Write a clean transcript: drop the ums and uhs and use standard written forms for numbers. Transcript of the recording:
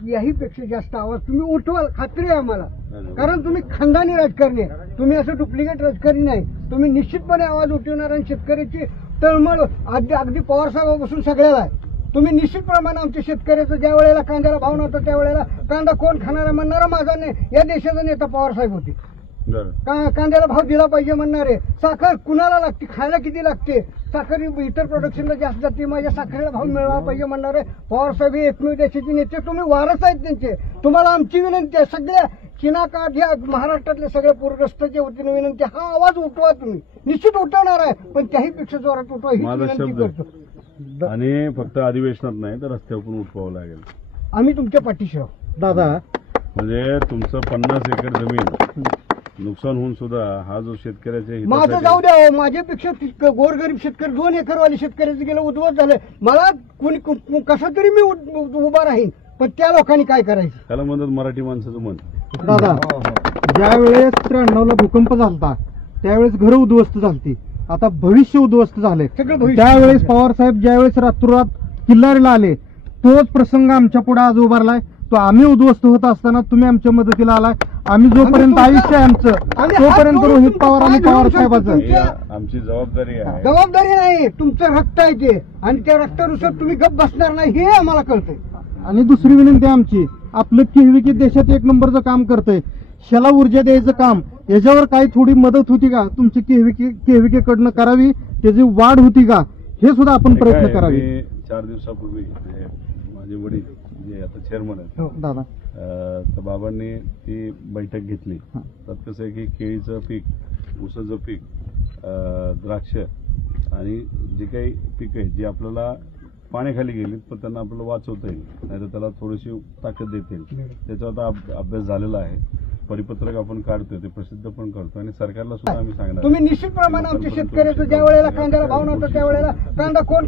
याही पेक्षा जास्त आवाज तुम्ही उठवाल, खात्री आहे आम्हाला. कारण तुम्ही खानदानी राजकारणी आहे, तुम्ही असं डुप्लिकेट राजकारणी नाही. तुम्ही निश्चितपणे आवाज उठवणार आणि शेतकऱ्याची तळमळ अगदी पवारसाहेबापासून सगळ्याला आहे. तुम्ही निश्चित प्रमाणे आमच्या शेतकऱ्याचं ज्या वेळेला कांद्याला भाव नव्हता त्यावेळेला कांदा कोण खाणार म्हणणारा माझा या देशाचा नेता पवारसाहेब होते. कांद्याला भाव दिला पाहिजे म्हणणारे. साखर कुणाला लागते, खायला किती लागते, साखर इतर प्रोडक्शनला जास्त जाते, माझ्या साखरेला भाव मिळाला पाहिजे म्हणणारे पवारसाहेब हे एकमेव देशाचे नेते. तुम्ही वारस आहेत त्यांचे. तुम्हाला आमची विनंती आहे, सगळ्या चिनाकाठ या महाराष्ट्रातल्या सगळ्या पूरग्रस्तांच्या वतीने विनंती, हा आवाज उठवा. तुम्ही निश्चित उठवणार आहे, पण त्याही पेक्षा जोरात उठवा ही विनंती करतो. आणि फक्त अधिवेशनात नाही तर रस्त्यावर पण उठवावं लागेल. आम्ही तुमच्या पाठीशी आहोत दादा. म्हणजे तुमचं 50 एकर जमीन नुकसान होऊन सुद्धा हा जो शेतकऱ्याचे माझं जाऊ द्या, माझ्यापेक्षा गोरगरीब शेतकरी 2 एकरवाले शेतकऱ्याचं गेलं उद्ध्वस्त झालं. मला कोणी कसा तरी मी उभा राहीन, पण त्या लोकांनी काय करायचं त्याला म्हणतात मराठी माणसाचं मन. दादा, ज्यावेळेस 93ला भूकंप झालता त्यावेळेस घरं उद्ध्वस्त झालती, आता भविष्य उद्ध्वस्त झाले सगळं. त्यावेळेस पवार साहेब ज्यावेळेस रात्रोरात किल्लारीला आले, तोच प्रसंग आमच्या पुढे आज उभारलाय. तो आम्ही उद्ध्वस्त होत असताना तुम्ही आमच्या मदतीला आलाय. आम्ही जोपर्यंत आयुष्य आहे आमचं तोपर्यंत रोहित पवार आणि पवार साहेबांचं आमची जबाबदारी आहे. जबाबदारी नाही, तुमचं रक्त आहे ते, आणि त्या रक्तानुसार तुम्ही गप बसणार नाही हे आम्हाला कळतंय. आणि दुसरी विनंती आमची, आपलं केहविकी देशात 1 नंबरचं काम करतंय, शेला ऊर्जा द्यायचं काम, याच्यावर काही थोडी मदत होती का तुमची केहविकेकडनं करावी, त्याची वाढ होती का हे सुद्धा आपण प्रयत्न करावे. 4 दिवसापूर्वी माझे वडील जे आता चेअरमन आहेत दादा, तर बाबांनी ती बैठक घेतली. त्यात कसं आहे की केळीचं पीक, ऊसाचं पीक, द्राक्ष आणि जे काही पीक आहे जी आपल्याला पाण्याखाली गेलीत पण त्यांना आपल्याला वाचवता येईल, नाहीतर त्याला थोडीशी ताकद देता येईल, त्याचा आता अभ्यास झालेला आहे. परिपत्रक आपण काढतोय, ते प्रसिद्ध पण करतो आणि सरकारला सुद्धा आम्ही सांगणार. तुम्ही निश्चित प्रमाणे आमच्या शेतकऱ्याचं ज्या वेळेला कांद्याला भाव नव्हता त्यावेळेला कांदा कोण